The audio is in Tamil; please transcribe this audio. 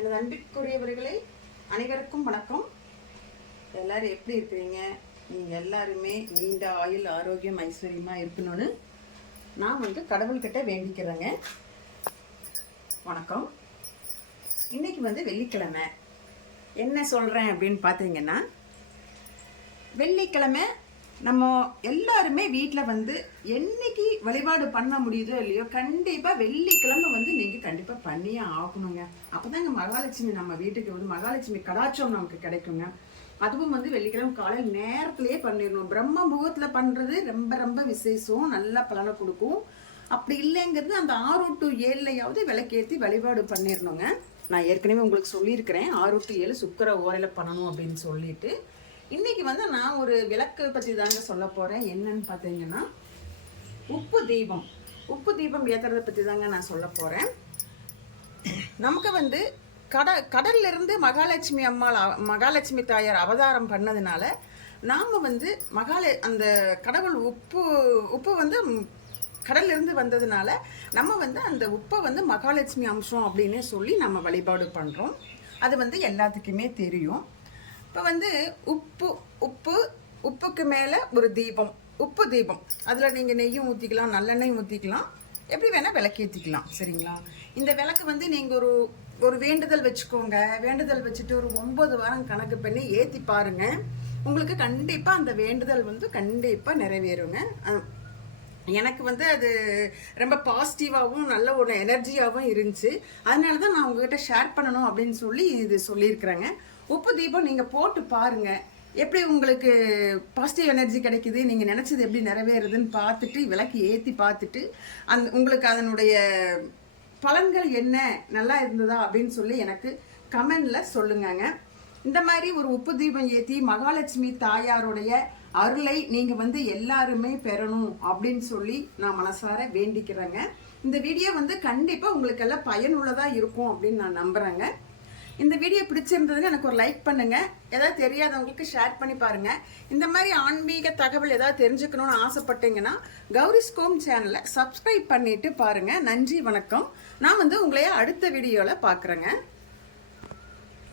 எனது அன்பிற்குரியவர்களே அனைவருக்கும் வணக்கம். எல்லாரும் எப்படி இருக்கிறீங்க? நீங்கள் எல்லாருமே நீண்ட ஆயுள் ஆரோக்கியம் ஐஸ்வர்யமாக இருக்கணும்னு நான் வந்து கடவுள்கிட்ட வேண்டிக்கிறேங்க. வணக்கம். இன்னைக்கு வந்து வெள்ளிக்கிழமை. என்ன சொல்கிறேன் அப்படின்னு பார்த்தீங்கன்னா வெள்ளிக்கிழமை நம்ம எல்லாருமே வீட்டில் வந்து என்னைக்கு வழிபாடு பண்ண முடியுதோ இல்லையோ கண்டிப்பாக வெள்ளிக்கிழமை வந்து நீங்கள் கண்டிப்பாக பண்ணியே ஆகணுங்க. அப்போதாங்க மகாலட்சுமி நம்ம வீட்டுக்கு வந்து மகாலட்சுமி கடாட்சம் நமக்கு கிடைக்குங்க. அதுவும் வந்து வெள்ளிக்கிழமை காலையில் நேரத்துலேயே பண்ணிடணும். பிரம்ம முகூர்த்தத்தில் பண்ணுறது ரொம்ப ரொம்ப விசேஷம். நல்ல பலனை கொடுக்கும். அப்படி இல்லைங்கிறது அந்த ஆறு டு ஏழுலையாவது விளக்கேற்றி வழிபாடு பண்ணிடணுங்க. நான் ஏற்கனவே உங்களுக்கு சொல்லியிருக்கிறேன். ஆறு டு ஏழு சுக்கர ஓரையில் பண்ணணும் அப்படின்னு சொல்லிட்டு இன்னைக்கு வந்து நான் ஒரு விளக்கு பற்றி தாங்க சொல்ல போகிறேன் என்னன்னு பார்த்தீங்கன்னா உப்பு தீபம். உப்பு தீபம் ஏற்றுறதை பற்றி தாங்க நான் சொல்ல போகிறேன் நமக்கு வந்து கட கடல்லிருந்து மகாலட்சுமி அம்மாள் மகாலட்சுமி தாயார் அவதாரம் பண்ணதுனால நாம் வந்து மகால அந்த கடவுள் உப்பு உப்பு வந்து கடல்லிருந்து வந்ததுனால நம்ம வந்து அந்த உப்பை வந்து மகாலட்சுமி அம்சம் அப்படின்னு சொல்லி நம்ம வழிபாடு பண்ணுறோம் அது வந்து எல்லாத்துக்குமே தெரியும். இப்போ வந்து உப்பு உப்பு உப்புக்கு மேலே ஒரு தீபம் உப்பு தீபம். அதில் நீங்கள் நெய்யும் ஊற்றிக்கலாம் நல்லெண்ணெயும் ஊற்றிக்கலாம் எப்படி வேணால் விளக்கேற்றிக்கலாம் சரிங்களா? இந்த விளக்கு வந்து நீங்கள் ஒரு ஒரு வேண்டுதல் வச்சுக்கோங்க. வேண்டுதல் வச்சுட்டு ஒரு ஒம்பது வாரம் கணக்கு பண்ணி ஏற்றி பாருங்க. உங்களுக்கு கண்டிப்பாக அந்த வேண்டுதல் வந்து கண்டிப்பாக நிறைவேறுங்க. எனக்கு வந்து அது ரொம்ப பாசிட்டிவாகவும் நல்ல ஒரு எனர்ஜியாகவும் இருந்துச்சு. அதனால தான் நான் உங்ககிட்ட ஷேர் பண்ணணும் அப்படின்னு சொல்லி இது சொல்லியிருக்கிறேங்க. உப்பு தீபம் நீங்கள் போட்டு பாருங்கள் எப்படி உங்களுக்கு பாசிட்டிவ் எனர்ஜி கிடைக்குது? நீங்கள் நினச்சது எப்படி நிறைவேறுதுன்னு பார்த்துட்டு விளக்கு ஏற்றி பார்த்துட்டு அந் உங்களுக்கு அதனுடைய பலன்கள் என்ன? நல்லா இருந்ததா அப்படின்னு சொல்லி எனக்கு கமெண்டில் சொல்லுங்கங்க. இந்த மாதிரி ஒரு உப்பு தீபம் ஏற்றி மகாலட்சுமி தாயாருடைய அருளை நீங்கள் வந்து எல்லாருமே பெறணும் அப்படின்னு சொல்லி நான் மனசார வேண்டிக்கிறேங்க. இந்த வீடியோ வந்து கண்டிப்பாக உங்களுக்கெல்லாம் பயனுள்ளதாக இருக்கும் அப்படின்னு நான் நம்புகிறேங்க இந்த வீடியோ பிடிச்சிருந்ததுன்னு எனக்கு ஒரு லைக் பண்ணுங்க. ஏதாவது தெரியாதவங்களுக்கு ஷேர் பண்ணி பாருங்க. இந்த மாதிரி ஆன்மீக தகவல் ஏதாவது தெரிஞ்சுக்கணும்னு ஆசைப்பட்டீங்கன்னா கௌரி ஸ்கோம் சேனலை சப்ஸ்கிரைப் பண்ணிட்டு பாருங்க. நன்றி வணக்கம். நான் வந்து உங்களைய அடுத்த வீடியோவில் பார்க்குறேங்க